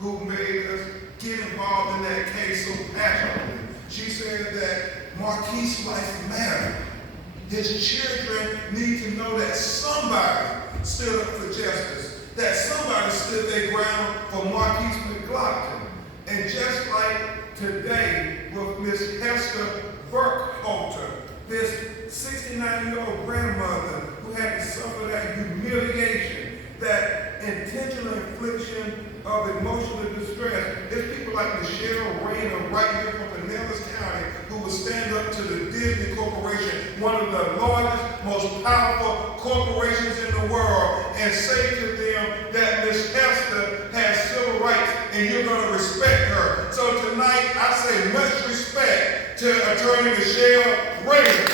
who made us get involved in that case so passionately. She said that Marquise's life mattered. His children need to know that somebody stood up for justice, that somebody stood their ground for Marquise McLaughlin. And just like today with Miss Hester Burkhalter, this 69-year-old grandmother who had to suffer that humiliation, that intentional infliction of emotional distress. There's people like Michelle Rayner right here from Pinellas County who will stand up to the Disney Corporation, one of the largest, most powerful corporations in the world, and say to them that Miss Hester has civil rights and you're going to respect her. So tonight I say much respect to Attorney Michelle Rayner.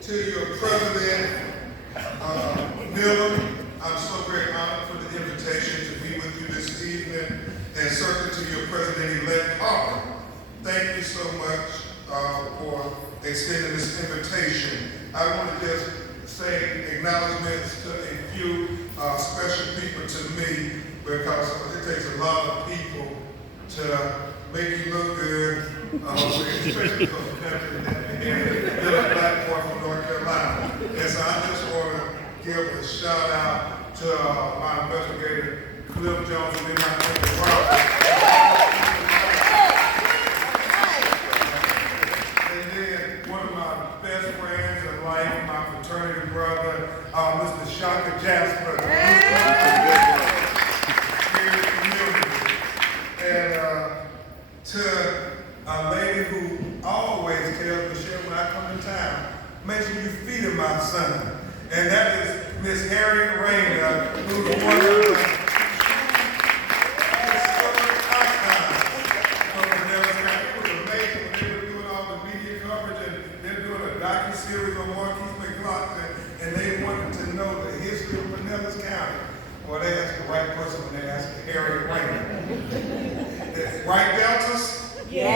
To your president, Miller, I'm so very honored for the invitation to be with you this evening, and certainly to your president-elect Harper. Thank you so much for extending this invitation. I want to just say acknowledgments to a few special people to me, because it takes a lot of people to make you look good, especially because of the country and little black boy from North Carolina. And so I just want to give a shout out to my investigator, Cliff Jones, and then my neighbor, Robert. And then one of my best friends in life, my fraternity brother, Mr. Shaka Jasper. Here in the community. And to a lady who always tells Michelle when I come to town, make sure you feed my son. And that is Miss Harriet Rayner, who's one of the historic icons of the Pinellas County. It was amazing when they were doing all the media coverage, and they're doing a docu-series on Marquise McLaughlin, and they wanted to know the history of Pinellas County. Well, they asked the right person when they asked Harriet Rayner. Right, Deltas? Yes.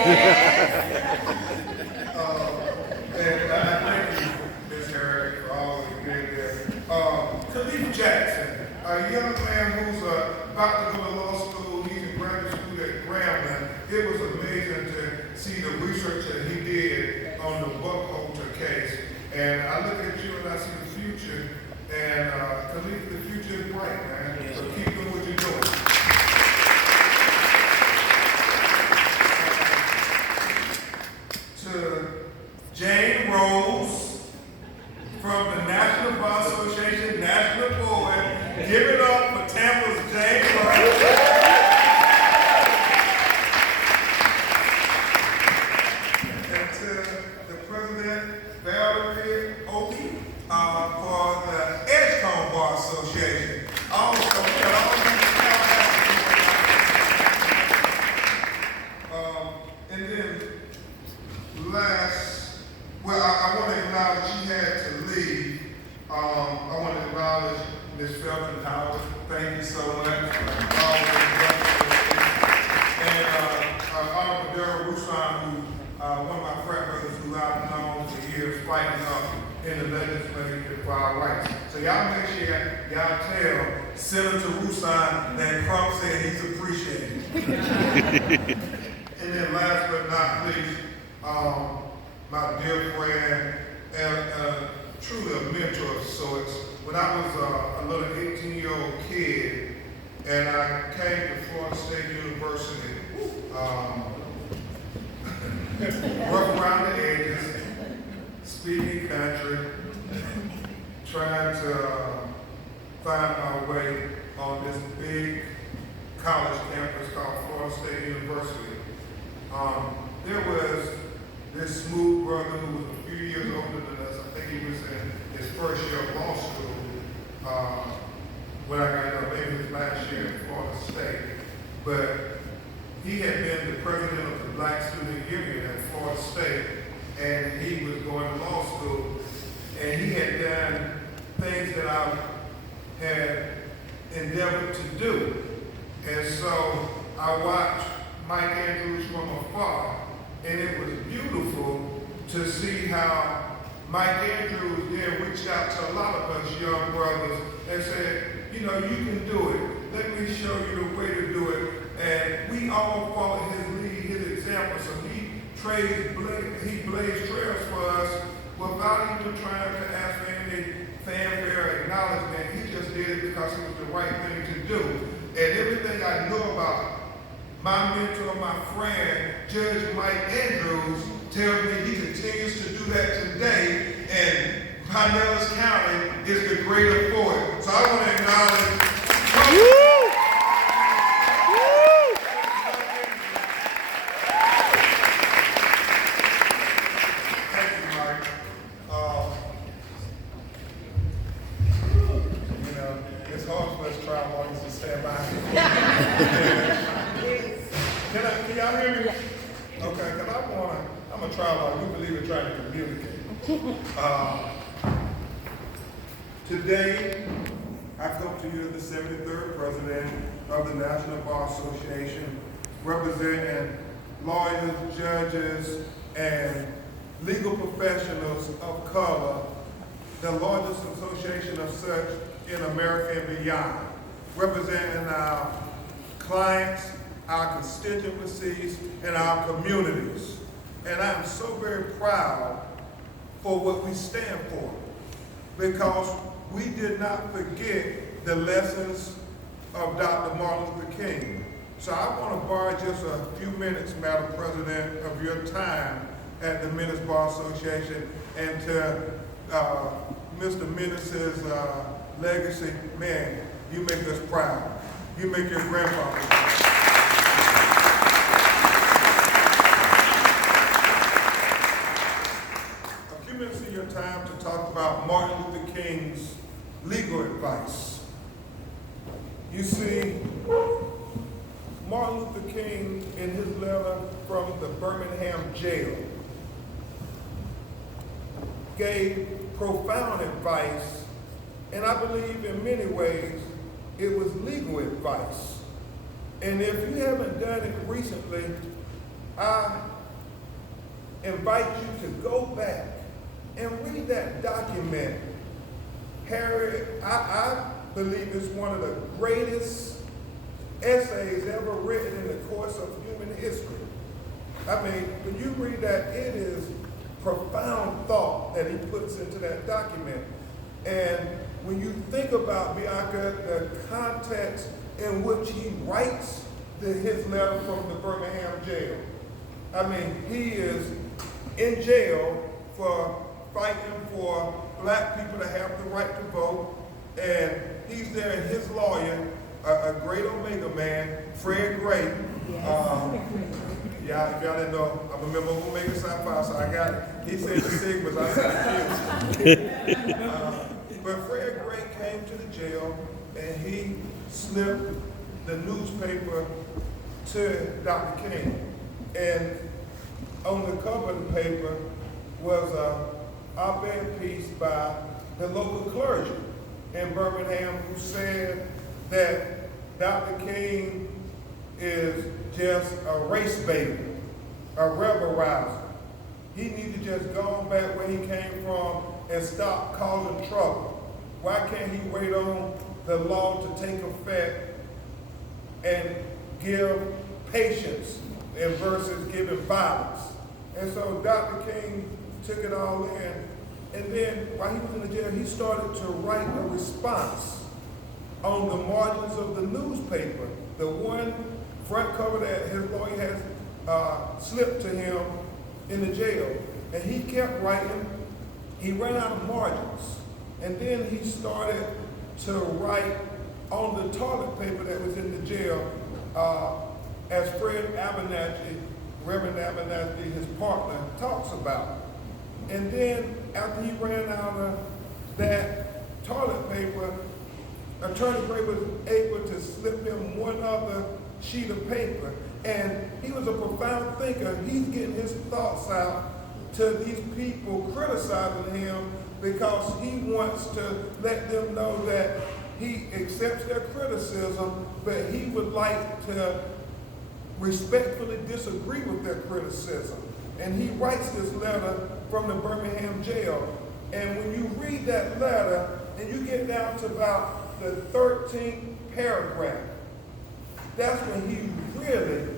And I thank you, Ms. Harriet, for all that you did there. Khalif Jackson, a young man who's about to go to law school. He's in graduate school at Grambling. It was amazing to see the research that he did on the Buckholter case. And I look at you and I see the future. And Khalif, the future is bright, man. Yeah. So keep doing what you're doing. To Jane Rose from the National Bar Association, National Board. Give it up for Tampa's Jane Rose. And to the President, Valerie Opie, for the Edgecombe Bar Association. Also, and then I want to acknowledge she had to leave. I want to acknowledge Ms. Felton Howard. Thank you so much. And Honorable Darrell Roussan, who one of my frat brothers who I've known for years fighting up in the legislature for our rights. So y'all make sure y'all tell Senator Roussan that Crump said he's appreciated. And then last but not least, my dear friend and truly a mentor of sorts. When I was a little 18-year-old kid and I came to Florida State University, rough around the edges, speaking country, trying to find my way on this big college campus called Florida State University. There was this smooth brother who was a few years older than us. I think he was in his first year of law school when I got there, maybe his last year at Florida State. But he had been the president of the Black Student Union at Florida State, and he was going to law school. And he had done things that I had endeavored to do. And so I watched Mike Andrews from afar, and it was beautiful how Mike Andrews then reached out to a lot of us young brothers and said, you know, you can do it. Let me show you the way to do it. And we all followed his lead, his example. So he blazed trails for us without even trying to ask for any fanfare or acknowledgement. He just did it because it was the right thing to do. And everything I know about my mentor, my friend, Judge Mike Andrews, tells me he continues to do that today, and Pinellas County is the greater for it. So I want to acknowledge. Thank you, Mike. You know, it's hard for us trial lawyers to stand by. Can y'all hear me? Okay, because I'm a trial lawyer. We believe in trying to communicate. Today, I come to you as the 73rd president of the National Bar Association, representing lawyers, judges, and legal professionals of color, the largest association of such in America and beyond, representing our clients, our constituencies, and our communities. And I'm so very proud for what we stand for, because we did not forget the lessons of Dr. Martin Luther King. So I want to borrow just a few minutes, Madam President, of your time at the Minnis Bar Association, and to Mr. Minnis's legacy. Man, you make us proud. You make your grandfather proud. In your time to talk about Martin Luther King's legal advice. You see, Martin Luther King, in his letter from the Birmingham jail, gave profound advice, and I believe in many ways it was legal advice. And if you haven't done it recently, I invite you to go back and read that document. Harry, I believe it's one of the greatest essays ever written in the course of human history. I mean, when you read that, it is profound thought that he puts into that document. And when you think about, Bianca, the context in which he writes his letter from the Birmingham jail. I mean, he is in jail for fighting for black people to have the right to vote, and he's there, and his lawyer, a great Omega man, Fred Gray. Yes. Yeah, if y'all didn't know, I'm a member of Omega Psi Phi, so I got it. He said the Sigmas, I said the Qs. But Fred Gray came to the jail, and he slipped the newspaper to Dr. King. And on the cover of the paper was a op-ed piece by the local clergy in Birmingham, who said that Dr. King is just a race baiter, a rebel rouser. He needs to just go on back where he came from and stop causing trouble. Why can't he wait on the law to take effect and give patience versus giving violence? And so Dr. King took it all in, and then while he was in the jail, he started to write a response on the margins of the newspaper, the one front cover that his lawyer has slipped to him in the jail. And he kept writing. He ran out of margins, and then he started to write on the toilet paper that was in the jail, as Fred Abernathy, Reverend Abernathy, his partner, talks about. And then after he ran out of that toilet paper, Attorney Gray was able to slip him one other sheet of paper. And he was a profound thinker. He's getting his thoughts out to these people criticizing him, because he wants to let them know that he accepts their criticism, but he would like to respectfully disagree with their criticism. And he writes this letter from the Birmingham jail. And when you read that letter, and you get down to about the 13th paragraph, that's when he really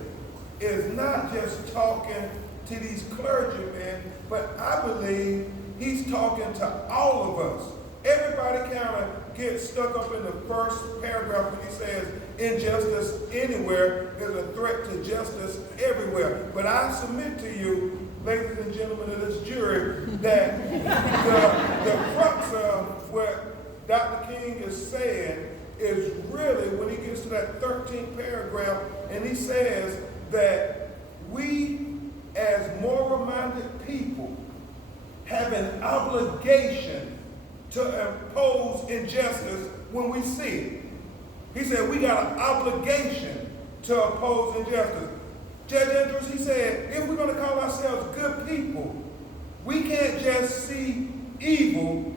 is not just talking to these clergymen, but I believe he's talking to all of us. Everybody kind of gets stuck up in the first paragraph when he says, injustice anywhere is a threat to justice everywhere. But I submit to you, ladies and gentlemen of this jury, that the crux of what Dr. King is saying is really when he gets to that 13th paragraph, and he says that we as moral-minded people have an obligation to impose injustice when we see it. He said we got an obligation to oppose injustice. Judge Andrews, he said, if we're going to call ourselves good people, we can't just see evil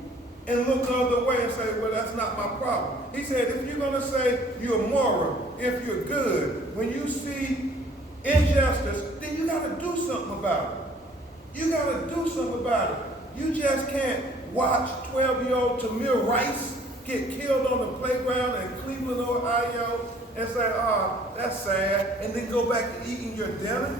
and look the other way and say, well, that's not my problem. He said, if you're going to say you're moral, if you're good, when you see injustice, then you got to do something about it. You got to do something about it. You just can't watch 12-year-old Tamir Rice get killed on the playground in Cleveland, Ohio, and say, oh, that's sad, and then go back to eating your dinner.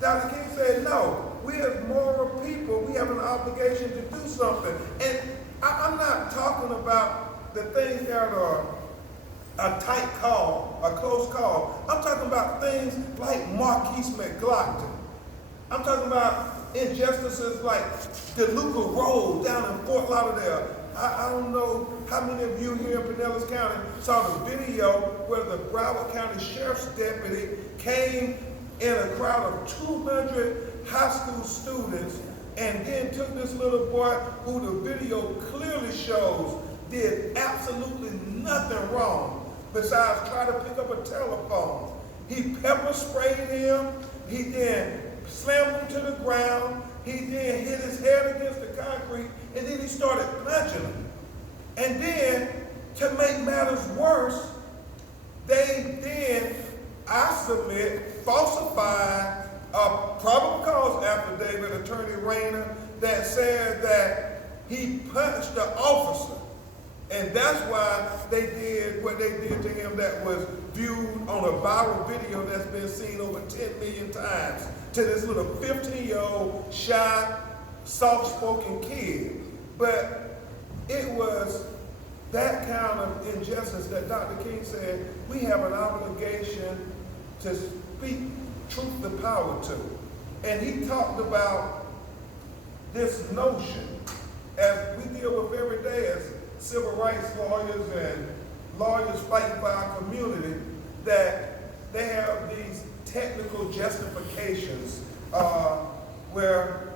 Dr. King said, no, we as moral people, we have an obligation to do something. And I'm not talking about the things that are a tight call, a close call. I'm talking about things like Marquise McGlockton. I'm talking about injustices like DeLuca Road down in Fort Lauderdale. I don't know how many of you here in Pinellas County saw the video where the Broward County Sheriff's deputy came in a crowd of 200 high school students and then took this little boy who the video clearly shows did absolutely nothing wrong besides try to pick up a telephone. He pepper sprayed him. He then slammed him to the ground. He then hit his head against the concrete, and then he started punching him. And then, to make matters worse, they then, I submit, falsified a probable cause affidavit, Attorney Rayner, that said that he punched the officer. And that's why they did what they did to him that was viewed on a viral video that's been seen over 10 million times to this little 15-year-old shy, soft-spoken kid. But it was that kind of injustice that Dr. King said we have an obligation to speak truth to power to. And he talked about this notion, as we deal with every day as civil rights lawyers and lawyers fighting for our community, that they have these technical justifications where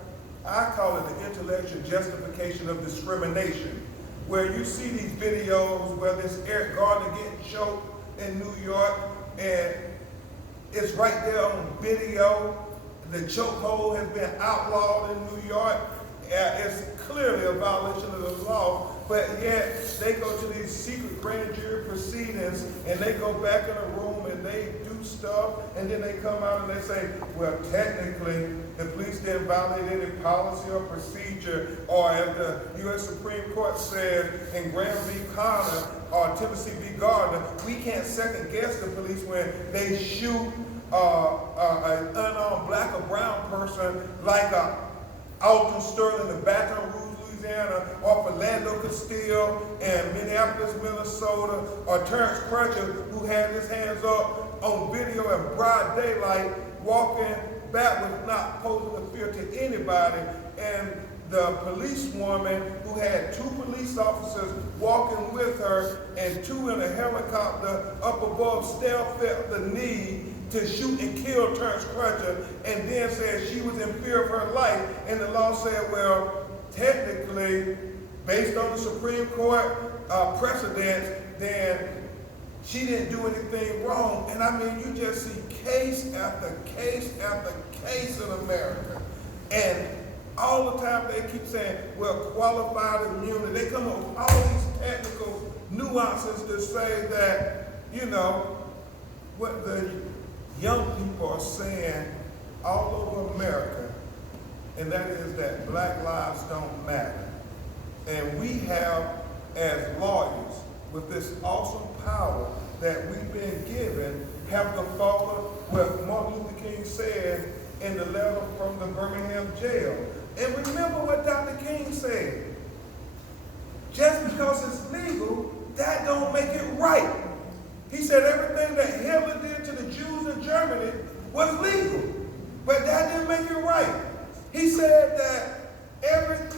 I call it the intellectual justification of discrimination, where you see these videos, whether it's Eric Garner getting choked in New York, and it's right there on video. The chokehold has been outlawed in New York. It's clearly a violation of the law, but yet they go to these secret grand jury proceedings and they go back in a room and they do stuff, and then they come out and they say, well, technically, the police didn't violate any policy or procedure, or as the U.S. Supreme Court said in Graham v. Connor or Tennessee v. Gardner, we can't second guess the police when they shoot an unarmed black or brown person like Alton Sterling in Baton Rouge, Louisiana, or Philando Castile in Minneapolis, Minnesota, or Terrence Crutcher, who had his hands up on video in broad daylight, walking backwards, not posing a fear to anybody, and the policewoman who had 2 police officers walking with her and 2 in a helicopter up above still felt the need to shoot and kill Terrence Crutcher, and then said she was in fear of her life. And the law said, well, technically, based on the Supreme Court precedents, then she didn't do anything wrong. And I mean, you just see case after case after case in America. And all the time they keep saying, well, qualified immunity. They come up with all these technical nuances to say that, you know, what the young people are saying all over America and that is that black lives don't matter. And we have, as lawyers, with this awesome power that we've been given, have to follow what Martin Luther King said in the letter from the Birmingham jail. And remember what Dr. King said. Just because it's legal, that don't make it right. He said everything that Hitler did to the Jews in Germany was legal, but that didn't make it right. He said that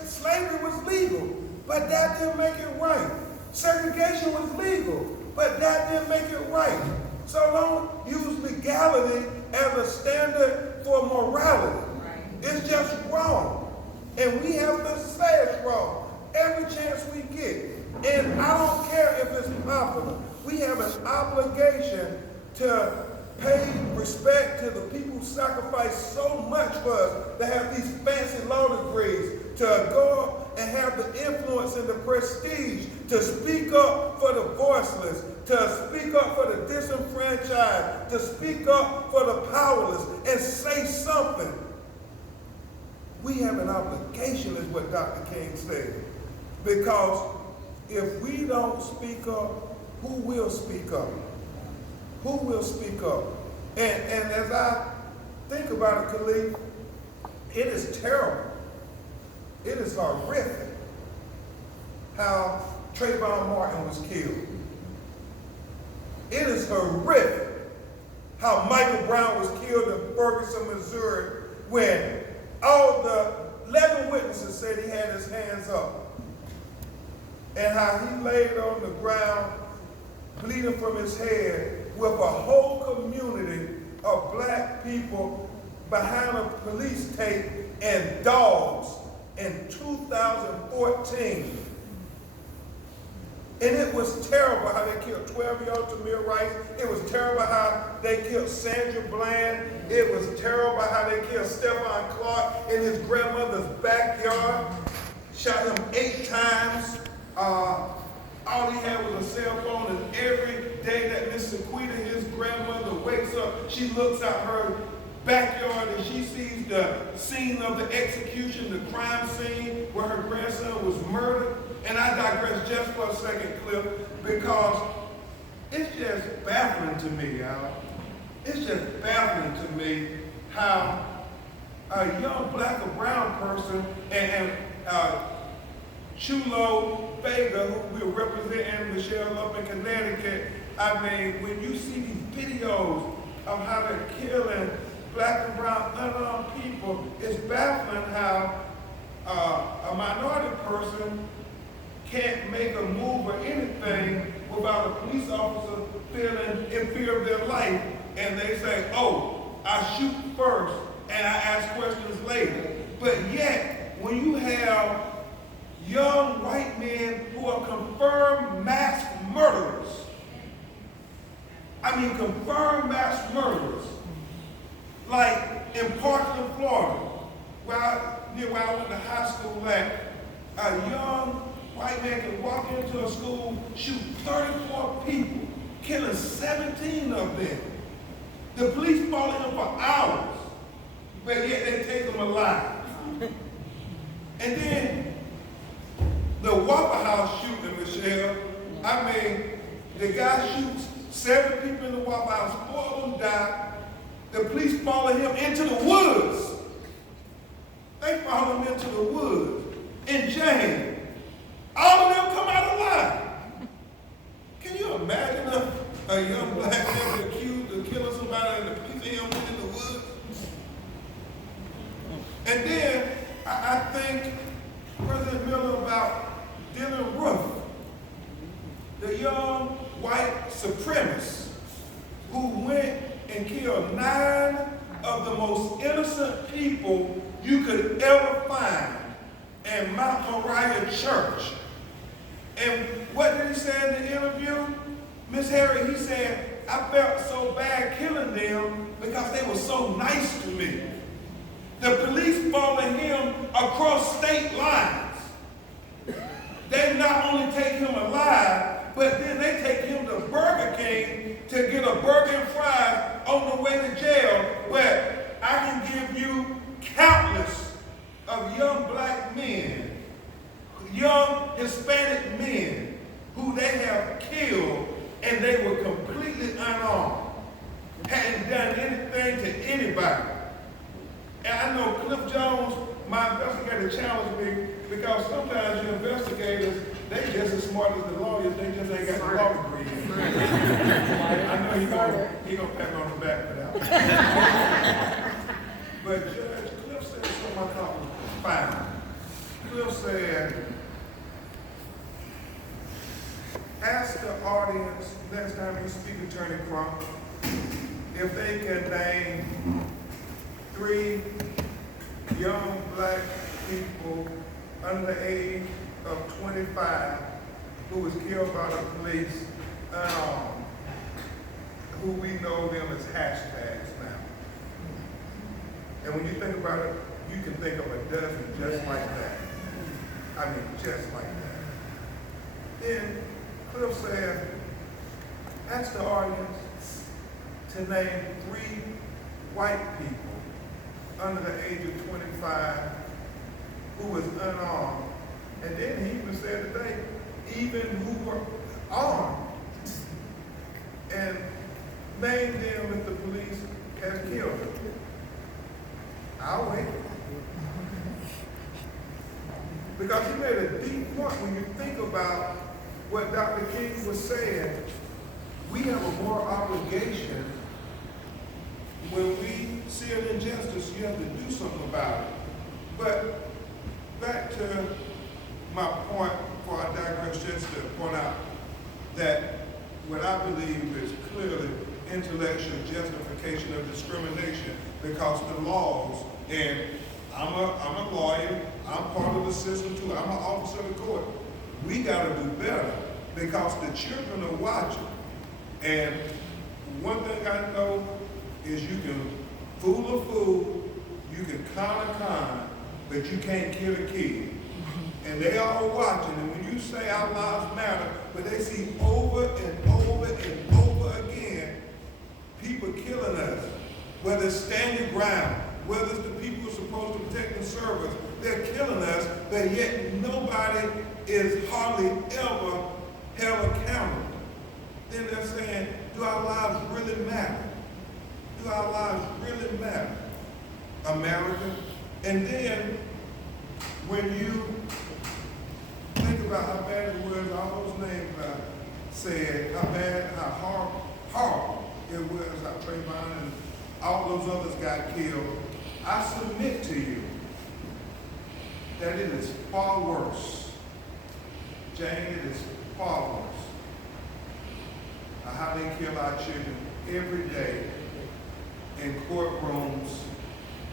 slavery was legal, but that didn't make it right. Segregation was legal, but that didn't make it right. So don't use legality as a standard for morality. It's just wrong. And we have to say it's wrong every chance we get. And I don't care if it's popular. We have an obligation to pay respect to the people who sacrifice so much for us, to have these fancy law degrees, to go and have the influence and the prestige, to speak up for the voiceless, to speak up for the disenfranchised, to speak up for the powerless, and say something. We have an obligation, is what Dr. King said. Because if we don't speak up, who will speak up? Who will speak up? And as I think about it, Khalid, it is terrible. It is horrific how Trayvon Martin was killed. It is horrific how Michael Brown was killed in Ferguson, Missouri, when all the 11 witnesses said he had his hands up. And how he laid on the ground, bleeding from his head, with a whole community of black people behind a police tape and dogs in 2014. And it was terrible how they killed 12-year-old Tamir Rice. It was terrible how they killed Sandra Bland. It was terrible how they killed Stephon Clark in his grandmother's backyard. Shot him 8 times. All he had was a cell phone, and every day that Miss Sequita, his grandmother, wakes up, she looks out her backyard and she sees the scene of the execution, the crime scene where her grandson was murdered. And I digress just for a second, Cliff, because it's just baffling to me, y'all. It's just baffling to me how a young black or brown person and Chulo Vega, who will represent Michelle up in Connecticut, I mean, when you see these videos of how they're killing black and brown unarmed people, it's baffling how a minority person can't make a move or anything without a police officer feeling in fear of their life, and they say, oh, I shoot first and I ask questions later. But yet, when you have young white men who are confirmed mass murderers, confirmed mass murderers, like in Parkland, Florida, where I went to high school at, a young white man can walk into a school, shoot 34 people, killing 17 of them. The police follow him for hours, but yet they take him alive. And then the Waffle House shooting, Michelle, the guy shoots 7 people in the Waffle House, 4 of them die. The police follow him into the woods. They follow him into the woods in James. All of them come out alive. Can you imagine a young black man accused of killing somebody and the police him in the woods? And then I think President Miller about Dylan Roof, the young white supremacist who went and killed 9 of the most innocent people you could ever find in Mount Moriah Church. And what did he say in the interview? Miss Harry, he said, I felt so bad killing them because they were so nice to me. The police follow him across state lines. They not only take him alive, but then they take him to Burger King to get a burger and fries on the way to jail, where I can give you countless of young black men, young Hispanic men who they have killed and they were completely unarmed, hadn't done anything to anybody. And I know Cliff Jones, my investigator, challenged me because sometimes your investigators, they just as smart as the lawyers, they just ain't got the law degree. I know he gonna pat me on the back for that. But Judge Cliff said something I thought was profound. Cliff said, ask the audience next time you speak, Attorney Crump, if they can name 3 young black people under the age of 25 who was killed by the police, who we know them as hashtags now. And when you think about it, you can think of a dozen just like that. I mean, just like that. Then Cliff said, ask the audience to name 3 white people under the age of 25 who was unarmed. And then he even said today, even who were armed. And name them if the police has killed them. I'll wait. Because he made a deep point when you think about what Dr. King was saying. We have a moral obligation. When we see an injustice, you have to do something about it. But back to my point, before I digress, just to point out that what I believe is clearly intellectual justification of discrimination, because the laws, and I'm a lawyer, I'm part of the system too, I'm an officer of the court. We gotta do better because the children are watching. And one thing I know is you can fool a fool, you can con a con, but you can't kill a kid. And they all watching, and when you say our lives matter, but they see over and over and over again, people killing us, whether it's stand your ground, whether it's the people who are supposed to protect and serve us, they're killing us, but yet nobody is hardly ever held accountable. Then they're saying, do our lives really matter? Do our lives really matter, America? And then, when you think about how bad it was, all those names I said, how bad, how horrible it was, how Trayvon and all those others got killed, I submit to you that it is far worse. Jane, it is far worse. How they kill our children every day in courtrooms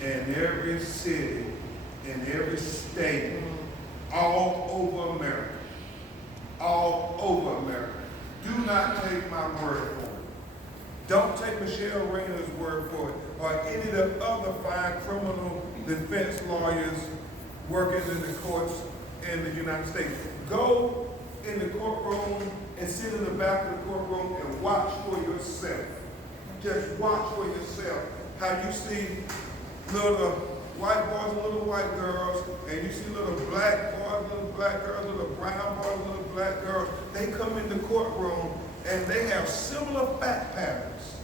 in every city, in every state, all over America. All over America. Do not take my word for it. Don't take Michelle Rayner's word for it, or any of the other fine criminal defense lawyers working in the courts in the United States. Go in the courtroom and sit in the back of the courtroom and watch for yourself. Just watch for yourself. How you see little white boys and little white girls, and you see little black boys, little black girls, little brown boys, little black girls. They come in the courtroom and they have similar fact patterns.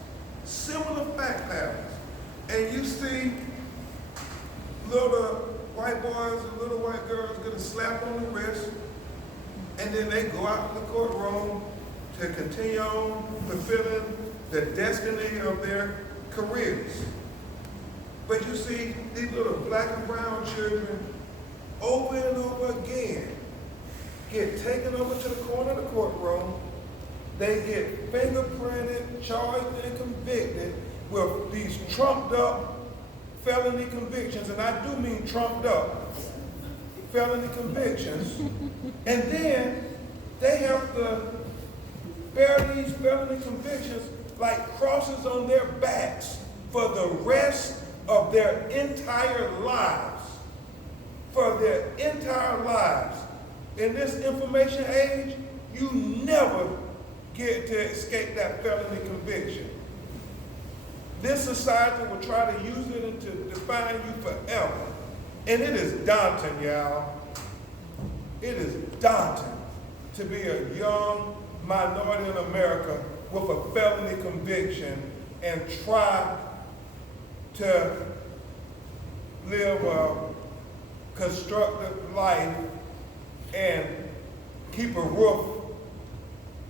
Similar fact patterns. And you see little white boys and little white girls get a slap on the wrist, and then they go out to the courtroom to continue on fulfilling the destiny of their careers. But you see these little black and brown children over and over again get taken over to the corner of the courtroom. They get fingerprinted, charged, and convicted with these trumped up felony convictions, and I do mean trumped up felony convictions. And then they have to bear these felony convictions like crosses on their backs for the rest of their entire lives. For their entire lives. In this information age, you never get to escape that felony conviction. This society will try to use it to define you forever. And it is daunting, y'all. It is daunting to be a young minority in America with a felony conviction and try to live a constructive life and keep a roof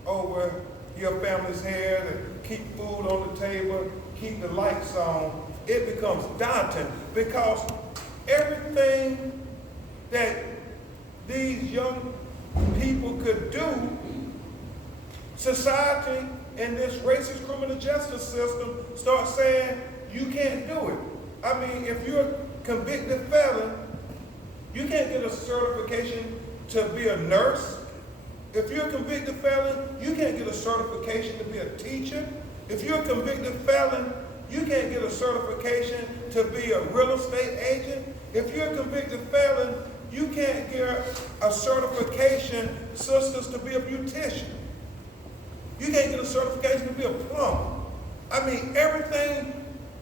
over your family's head and keep food on the table, keep the lights on. It becomes daunting because everything that these young people could do, society and this racist criminal justice system starts saying you can't do it. I mean, if you're a convicted felon, you can't get a certification to be a nurse. If you're a convicted felon, you can't get a certification to be a teacher. If you're a convicted felon, you can't get a certification to be a real estate agent. If you're a convicted felon, you can't get a certification, sisters, to be a beautician. You can't get a certification to be a plumber. I mean, everything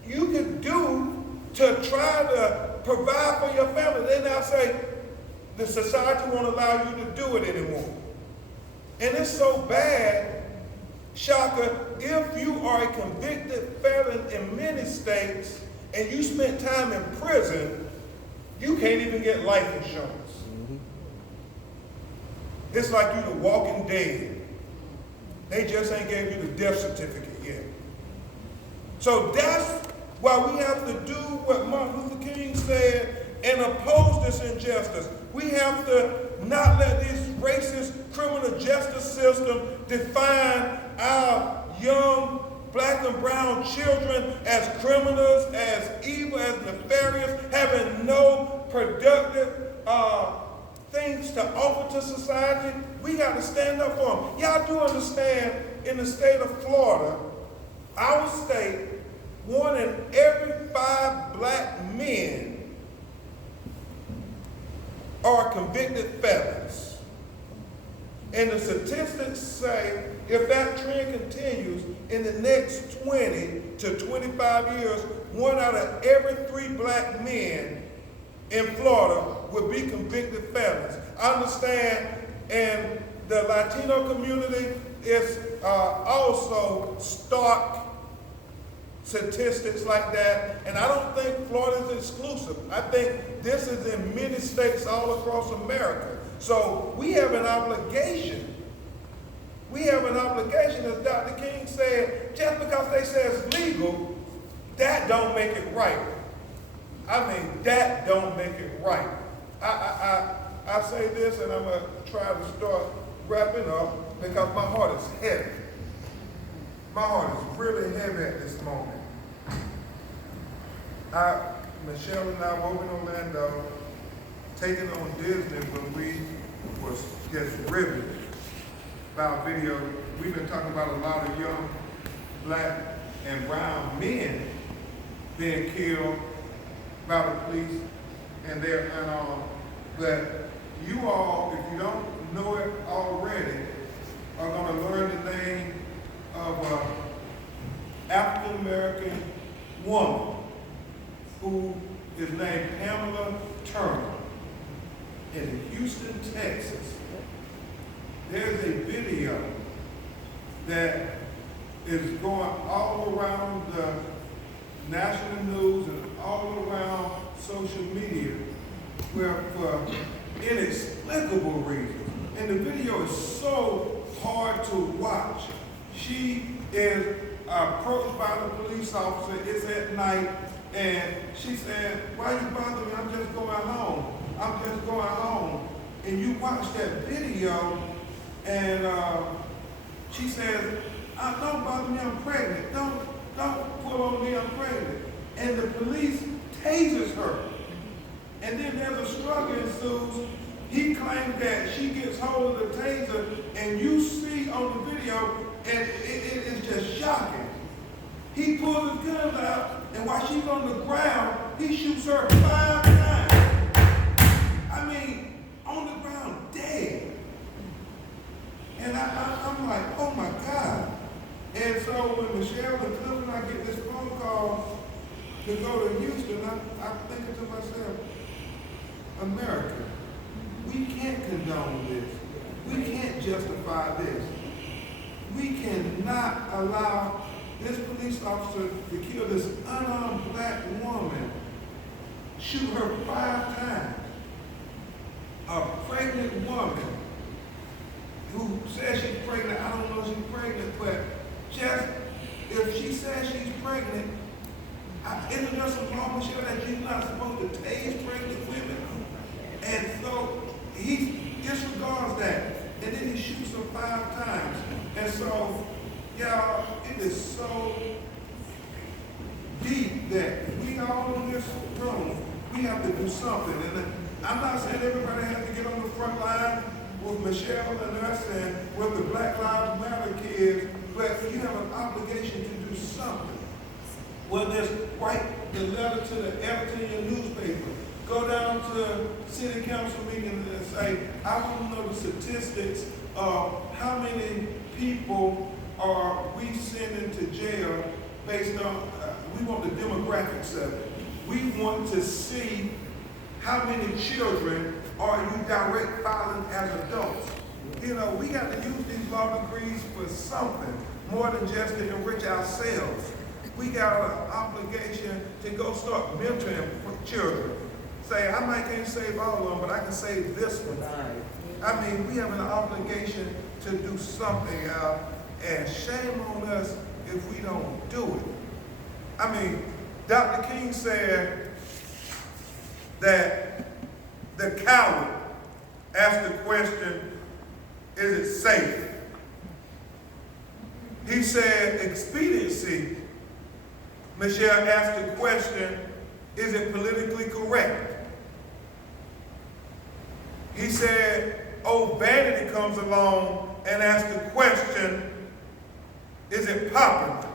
you can do to try to provide for your family, they now say the society won't allow you to do it anymore. And it's so bad, Shaka, if you are a convicted felon in many states and you spent time in prison, you can't even get life insurance. It's like you the walking dead. They just ain't gave you the death certificate yet. So that's why we have to do what Martin Luther King said and oppose this injustice. We have to not let this racist criminal justice system define our young black and brown children as criminals, as evil, as nefarious, having no productive things to offer to society. We got to stand up for them. Y'all do understand, in the state of Florida, our state, 1 in every 5 black men are convicted felons. And the statistics say if that trend continues, in the next 20 to 25 years, 1 out of every 3 black men in Florida would be convicted felons. I understand, and the Latino community is also stark statistics like that, and I don't think Florida is exclusive. I think this is in many states all across America. So we have an obligation. We have an obligation, as Dr. King said, just because they say it's legal, that don't make it right. I mean, that don't make it right. I say this, and I'm going to try to start wrapping up because my heart is heavy. My heart is really heavy at this moment. Michelle and I were in Orlando, taking on Disney when we was just riveted by a video. We've been talking about a lot of young black and brown men being killed by the police, but you all, if you don't know it already, are going to learn the name of an African American woman who is named Pamela Turner in Houston, Texas. There's a video that is going all around the national news and all around social media where for inexplicable reasons. And the video is so hard to watch. She is approached by the police officer. It's at night. And she said, "Why you bother me? I'm just going home. I'm just going home." And you watch that video, and she says, "Don't bother me. I'm pregnant. Don't pull on me. I'm pregnant." And the police tases her. And then there's a struggle ensues. He claims that she gets hold of the taser, and you see on the video, and it is just shocking. He pulls his gun out, and while she's on the ground, he shoots her 5 times. I mean, on the ground, dead. And I'm like, oh my God. And so when Michelle and Cliff and I get this phone call to go to Houston, I'm thinking to myself, America, we can't condone this. We can't justify this. We cannot allow this police officer to kill this unarmed black woman, shoot her 5 times. A pregnant woman who says she's pregnant, I don't know if she's pregnant, but just if she says she's pregnant, isn't there some law, Michelle, that you're not supposed to tase pregnant women? And so he disregards that, and then he shoots her 5 times. And so, y'all, it is so deep that we all in this room, we have to do something. And I'm not saying everybody has to get on the front line with Michelle and us and with the Black Lives Matter kids, but you have an obligation to do something. Whether it's write the letter to the editor in your newspaper, go down to city council meeting and say, I want to know the statistics of how many people are we sending to jail based on, we want the demographics of it. We want to see how many children are you direct filing as adults. You know, we got to use these law degrees for something more than just to enrich ourselves. We got an obligation to go start mentoring children. Say, I might can't save all of them, but I can save this one. I mean, we have an obligation to do something, and shame on us if we don't do it. I mean, Dr. King said that the coward asked the question, is it safe? He said expediency. Michelle asked the question, is it politically correct? He said, oh, vanity comes along and asks the question, is it popular?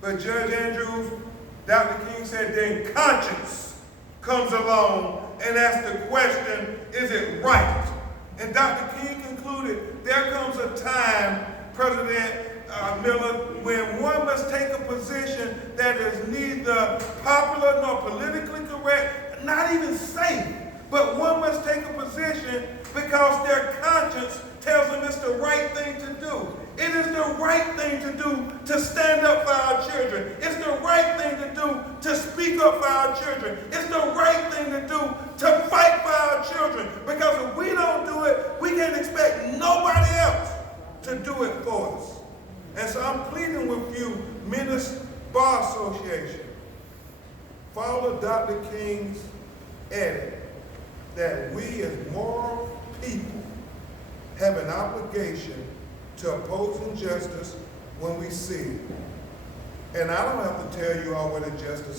But Judge Andrews, Dr. King said, then conscience comes along and asks the question, is it right? And Dr. King concluded, there comes a time, President Miller, when one must take a position that is neither popular nor politically correct, not even safe, but one must take a position because their conscience tells them it's the right thing to do. It is the right thing to do to stand up for our children. It's the right thing to do to speak up for our children. It's the right thing to do to fight for our children. Because if we don't do it, we can't expect nobody else to do it for us. And so I'm pleading with you, Minnis Bar Association, follow Dr. King's edit that we as moral people have an obligation to oppose injustice when we see it. And I don't have to tell you all what injustice